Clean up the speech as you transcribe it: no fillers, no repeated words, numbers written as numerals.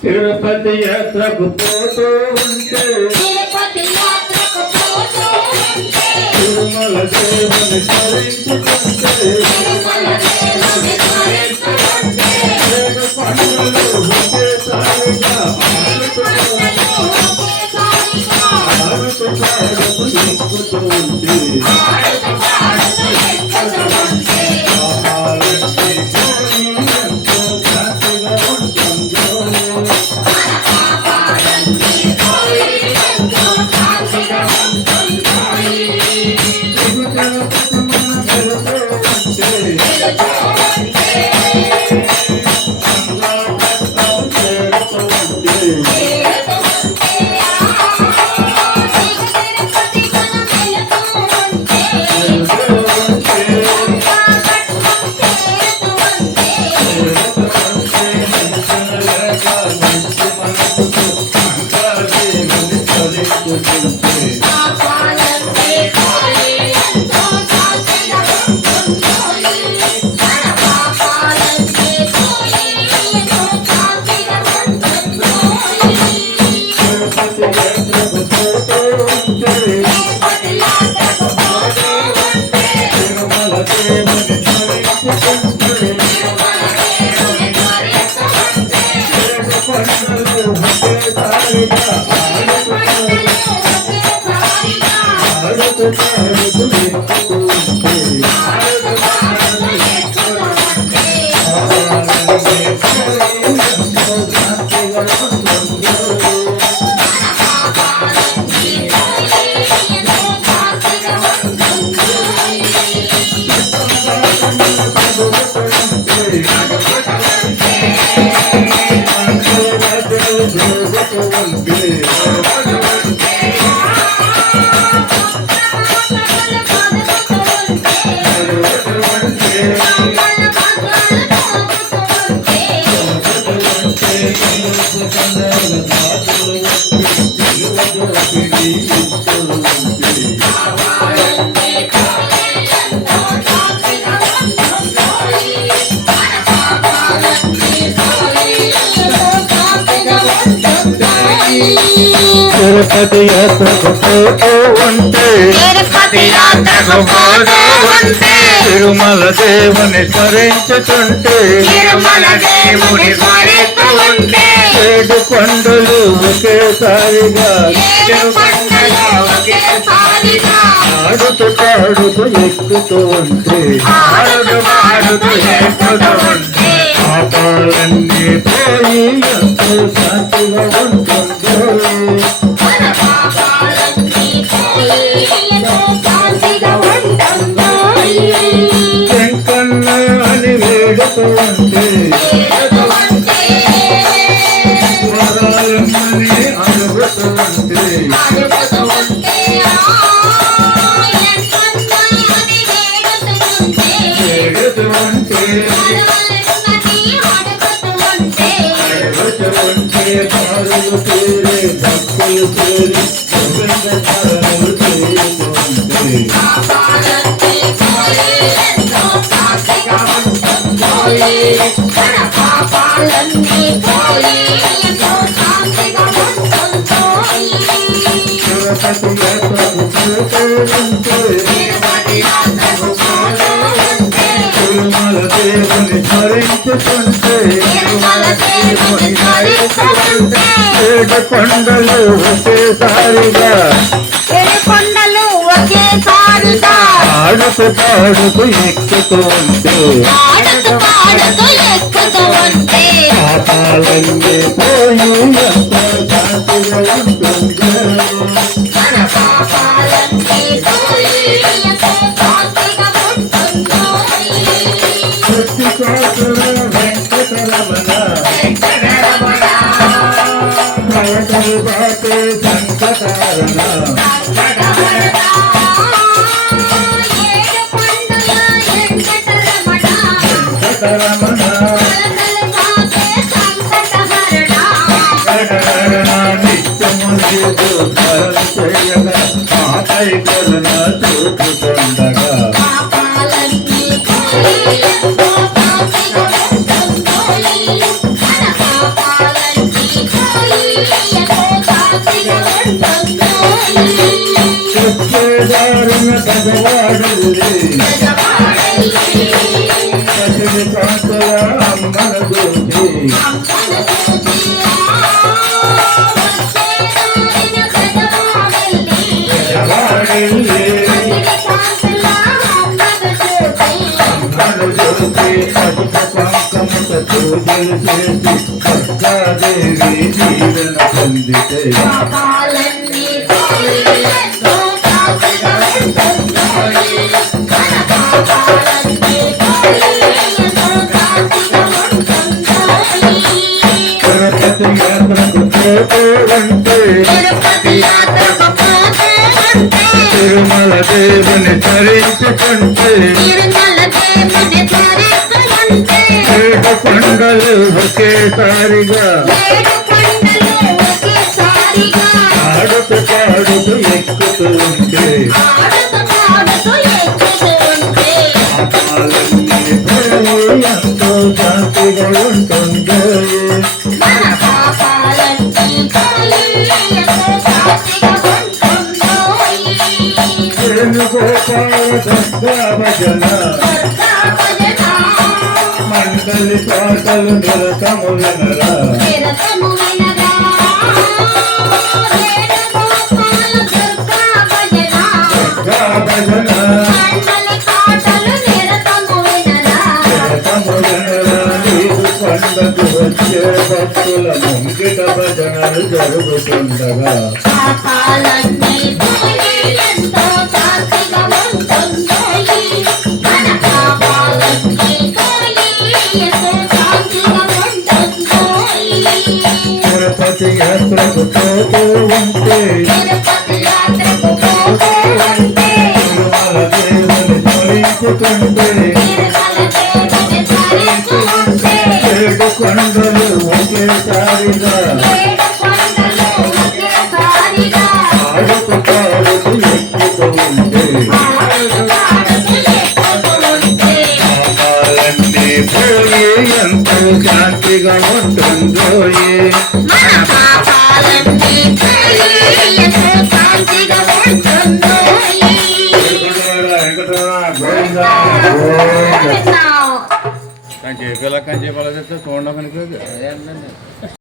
తిరుపతి యాత్రకు పోతూ ఉంటే తిరుమల దేవుని స్మరించుకుంటే ఏడు పండుగలు ఒకేసారిగా ఎక్కుతూ ఉంటే తిరుపతి యాత్రకు పోతూ ఉంటే తిరుమల దేవుని స్మరించుతుంటే ఏడు కొండలు ఒకేసారిగా ఆడుతూ పాడుతూ ఎక్కుతూ ఉంటే పాపాలన్నీ పోయి ఎంతో శాంతిగా ఉంటుందో వెంకన్న అని వేడుతూ ఉంటే వరాలమ్మని అడుగుతూ ఉంటే భక్తులు చేరి తిరుమల దేవుని స్మరించుకుంటే ఏడు కొండలు ఒకేసారిగా ఆడుతూ పాడుతూ ఎక్కుతూ ఉంటే పాపాలన్నీ పోయి ఎంతో శాంతిగా ఉంటుందో చూపుతుండగా పెదవాడల్లి పసిడి కాంతుల అమ్మన చూసి పెదవాడల్లి అమ్మను చూసి అధిక పంకముత పూజలు చేసి భద్రాదేవి దీవెన పొందితే తిరుపతి యాత్రకు పోతే తిరుమల దేవుని తరించుకుంటే ఏడు కొండలు ఒకేసారిగా ఆడుతూ పాడుతూ ఎక్కుతూ ఉంటే పాపాలన్నీ పోయి ఎంతో శాంతిగా ఉంటుందో వేణుగోపాల దుర్గా భజన మండలి పాటలు నిరతము వినరా దుర్గా భజన నిరతము వినరా నీరు పండకు వచ్చే భక్తుల ముంగిట భజనలు జరుగుతుండగా తిరుపతి యాత్రకు పోతూ ఉంటే తిరుమల దేవుని స్మరించుకుంటే ఏడు కొండలు ఒకేసారిగా ఆడుతూ పాడుతూ ఎక్కుతూ ఉంటే పాపాలన్నీ పోయి ఎంతో శాంతిగా ఉంటుందో కంచి పిల్ల కంచి పిల్ల చూడడానికి